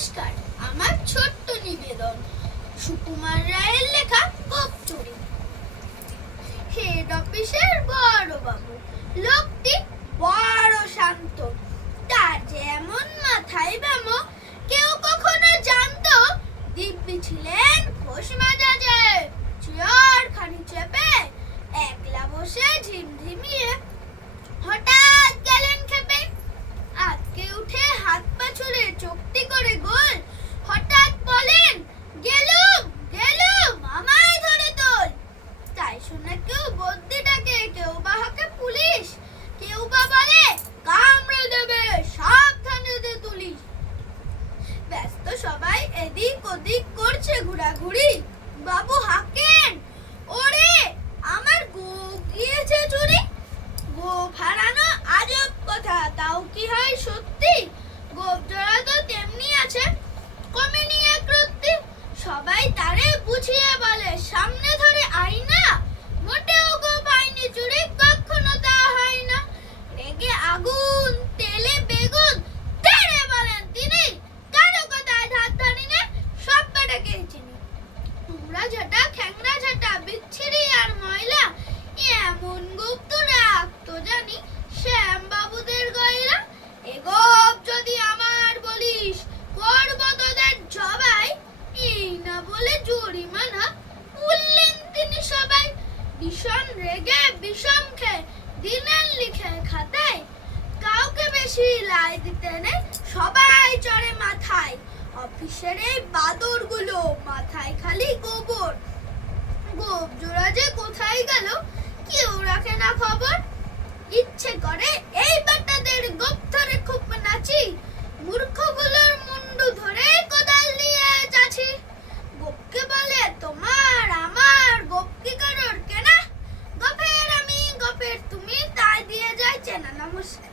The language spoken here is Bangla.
নমস্কার, আমার ছোট্ট নিবেদন সুকুমার রায়ের লেখা গোপ চুরি। হেড অফিসের বড় বাবু লোকটি বড় শান্ত, তার যেমন মাথায় ব্যামো কেউ কখনো জানতো। দিব্যি ছিলেন খোশ মেজাজে, চেয়ার খানি চেপে একলা বসে ঝিমঝিমিয়ে হঠাৎ গেলেন খেপে। আজকে উঠে হাত পা ছুড়ে চোখটি করে গোল, হঠাৎ বলেন গেলুম গেলুম আমায় ধরে তোল। তাই শুনে কেউ বদ্যি ডাকে, কেউ বা হাঁকে পুলিশ, কেউ বা বলে কামড়ে দেবে সাবধানে দে তুলিস। ব্যস্ত সবাই এদিক ওদিক করছে ঘোরাঘুরি, বাবু হাঁকেন ওরে আমার গোপ গিয়েছে চুরি। গোপ হারানো আজব কথা, তাও কি হয় সত্যি? গোপ জোড়া তো তেমনি আছে, কমেনি এক রত্তি। সবাই তারে বুঝিয়ে বলে সামনে ধরে আইনা, মোটেও গোপ আইনি চুরি, কখনো তা হয় না। রেগে আগুন তেলে বেগুন তেড়ে বলেন তিনি, কারো কথায় ধার ধারি না, সব বেটাকে চিনি। তোমরা ঝাঁটা খ্যাংরা ঝাঁটা বিচ্ছিরি আর ময়লা, এমন গোপ তো রাখতো জানি শ্যাম বাবুদের গয়লা। এ গোপ যদি আমার বলিস, করবো তোদের জবাই। এই না বলে জরিমানা বললেন তিনি সবাই। ভীষণ রেগে বিষম খেয়ে দিলেন লিখে খাতায়, কাউকে বেশি লাই দিতে নেই, সবাই চড়ে মাথায়। অফিসের এই বাদরগুলো মাথায় খালি গোবর, গোপ জোড়া যে কোথায় গেল কেউ রাখে না খবর। ইচ্ছে করে এই বেটাদের গোপ ধরে খুব নাচি, মূর্খগুলোর মুন্ডু ধরে কোদাল দিয়ে যাচ্ছি। গোপকে বলে তোমার আমার, গোপ কি কারোর কেনা? গোপের আমি গোপের তুমি, তাই দিয়ে যায় চেনা। নমস্কার।